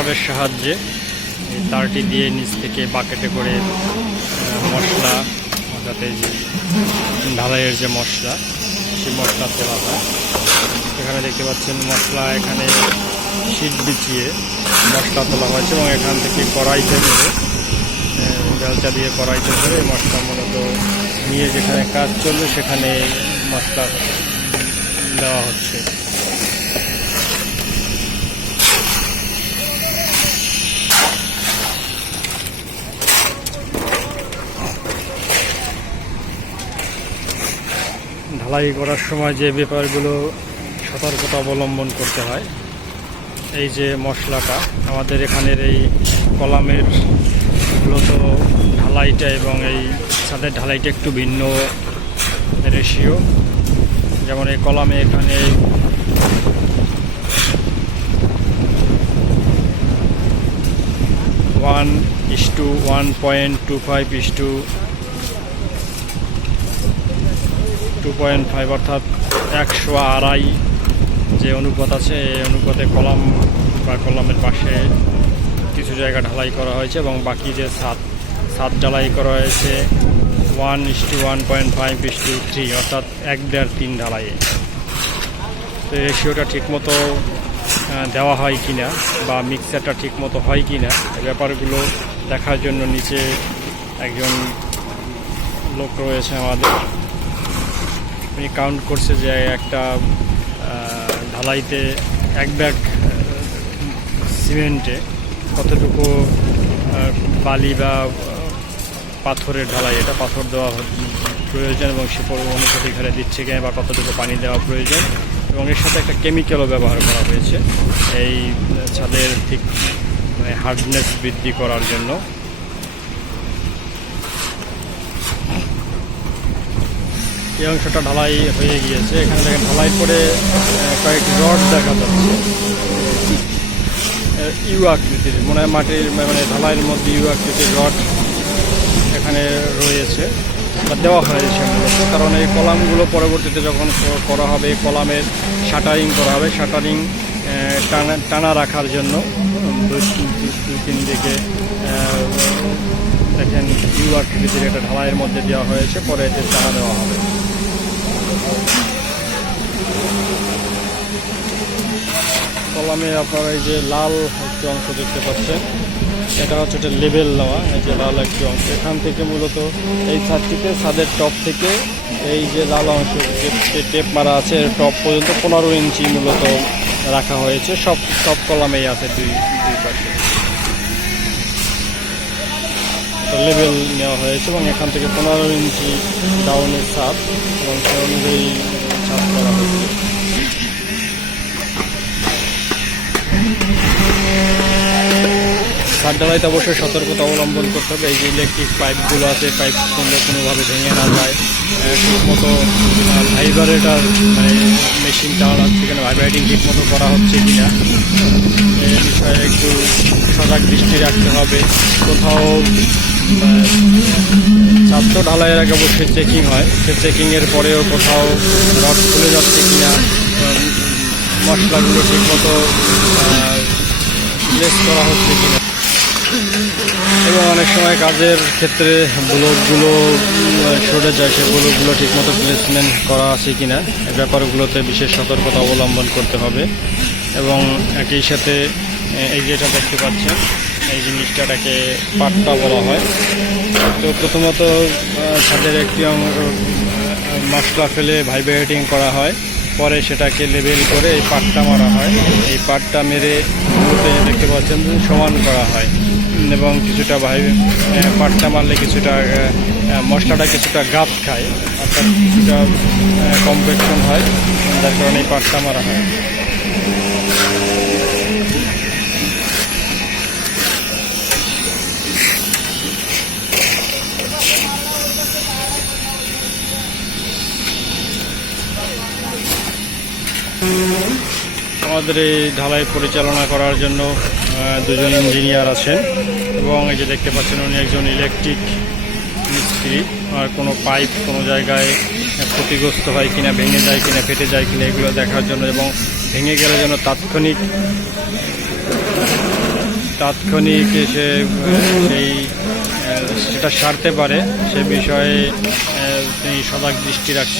মোটরের সাহায্যে এই তারটি দিয়ে নিচ থেকে বাকেটে করে মশলা, যাতে যে ঢালাইয়ের যে মশলা, সেই মশলা তোলা হয়। এখানে দেখতে পাচ্ছেন মশলা, এখানে শীট বিছিয়ে মশলা তোলা হয়েছে এবং এখান থেকে কড়াইতে করে, বেলচা দিয়ে কড়াইতে করে মশলা মূলত নিয়ে যেখানে কাজ চলবে সেখানে মশলা দেওয়া হচ্ছে। ঢালাই করার সময় যে ব্যাপারগুলো সতর্কতা অবলম্বন করতে হয়, এই যে মশলাটা আমাদের এখানের এই কলামের মূলত ঢালাইটা এবং এই ছাদের ঢালাইটা একটু ভিন্ন রেশিও। যেমন এই কলামে এখানে 1:1.25:2.5 অর্থাৎ 100:2.5 যে অনুপাত আছে, এই অনুপাতে কলাম বা কলামের পাশে কিছু জায়গা ঢালাই করা হয়েছে এবং বাকি যে ছাদ ঢালাই করা হয়েছে 1:1.5:3 অর্থাৎ 1.5-3 ঢালাইয়ে। তো রেশিওটা ঠিকমতো দেওয়া হয় কিনা বা মিক্সারটা ঠিকমতো হয় কিনা, এই ব্যাপারগুলো দেখার জন্য নিচে একজন লোক রয়েছে আমাদের। উনি কাউন্ট করছে যে একটা ঢালাইতে 1 ব্যাগ সিমেন্টে কতটুকু বালি বা পাথরের ঢালাই, এটা পাথর দেওয়া প্রয়োজন এবং সে অনুপাতে ঘরে দিচ্ছে কিনা বা কতটুকু পানি দেওয়া প্রয়োজন। এবং এর সাথে একটা কেমিক্যালও ব্যবহার করা হয়েছে এই ছাদের ঠিক হার্ডনেস বৃদ্ধি করার জন্য। এই অংশটা ঢালাই হয়ে গিয়েছে। এখানে দেখেন ঢালাই করে কয়েকটি রড দেখা যাচ্ছে ইউ আকৃতির, মনে হয় মাটির মানে ঢালাইয়ের মধ্যে ইউ আকৃতির রড এখানে রয়েছে বা দেওয়া হয়েছে মূলত। কারণ এই কলামগুলো পরবর্তীতে যখন করা হবে, কলামের শাটারিং করা হবে, শাটারিং টানা রাখার জন্য 2-3 দিকে দেখেন ইউ আকৃতির একটা ঢালাইয়ের মধ্যে দেওয়া হয়েছে, পরে এতে টানা দেওয়া হবে। কলামে আপনারা এই যে লাল একটি অংশ দেখতে পাচ্ছেন, এটা হচ্ছে একটা লেবেল নেওয়া। এই যে লাল একটি অংশ, এখান থেকে মূলত এই ছাদটিতে ছাদের টপ থেকে এই যে লাল অংশ টেপ মারা আছে টপ পর্যন্ত 15 ইঞ্চি মূলত রাখা হয়েছে। সব কলামেই আছে দুই পাশে লেবেল নেওয়া হয়েছে এবং এখান থেকে 15 ইঞ্চি ডাউনের ছাদ এবং সে অনুযায়ী ছাদ করা হয়েছে। ছাদ ঢালাইতে অবশ্যই সতর্কতা অবলম্বন করতে হবে। এই যে ইলেকট্রিক পাইপগুলো আছে, পাইপ কোনোভাবে ভেঙে না যায়, ঠিকমতো ভাইব্রেটর মানে মেশিন চালাচ্ছে কিনা, ভাইব্রেটিং ঠিকমতো করা হচ্ছে কিনা, এই বিষয়ে একটু সজাগ দৃষ্টি রাখতে হবে। কোথাও ছাদ তো ঢালাইয়ের আগে অবশ্যই চেকিং হয়, সে চেকিংয়ের পরেও কোথাও রড খুলে যাচ্ছে কিনা, মশলাগুলো ঠিকমতো প্লেস করা হচ্ছে কিনা, এবং অনেক সময় কাজের ক্ষেত্রে ব্লকগুলো সরে যায়, সে ব্লকগুলো ঠিকমতো প্লেসমেন্ট করা আছে কিনা, এই ব্যাপারগুলোতে বিশেষ সতর্কতা অবলম্বন করতে হবে। এবং একই সাথে এই যেটা দেখতে পাচ্ছেন, এই জিনিসটাকে পাট্টা বলা হয়। তো প্রথমত ছাদের একটি মশলা ফেলে ভাইব্রেটিং করা হয়, পরে সেটাকে লেবেল করে এই পাট্টা মারা হয়। এই পাট্টা মেরে দেখতে পাচ্ছেন সমান করা হয় এবং কিছুটা পাট্টা মারলে কিছুটা মশলাটা কিছুটা গাছ খায়, অর্থাৎ কিছুটা কম্প্যাকশন হয়, যার কারণে এই পাট্টা মারা হয়। আমাদের এই ঢালাই পরিচালনা করার জন্য দুজন ইঞ্জিনিয়ার আছেন এবং এই যে দেখতে পাচ্ছেন উনি একজন ইলেকট্রিক মিস্ত্রি। আর কোনো পাইপ কোনো জায়গায় ক্ষতিগ্রস্ত হয় কিনা, ভেঙে যায় কিনা, ফেটে যায় কিনা, এগুলো দেখার জন্য এবং ভেঙে গেলে যেন তাৎক্ষণিক তাৎক্ষণিক এসে সেটা সারতে পারে সে বিষয়ে তিনি সজাগ দৃষ্টি রাখছেন।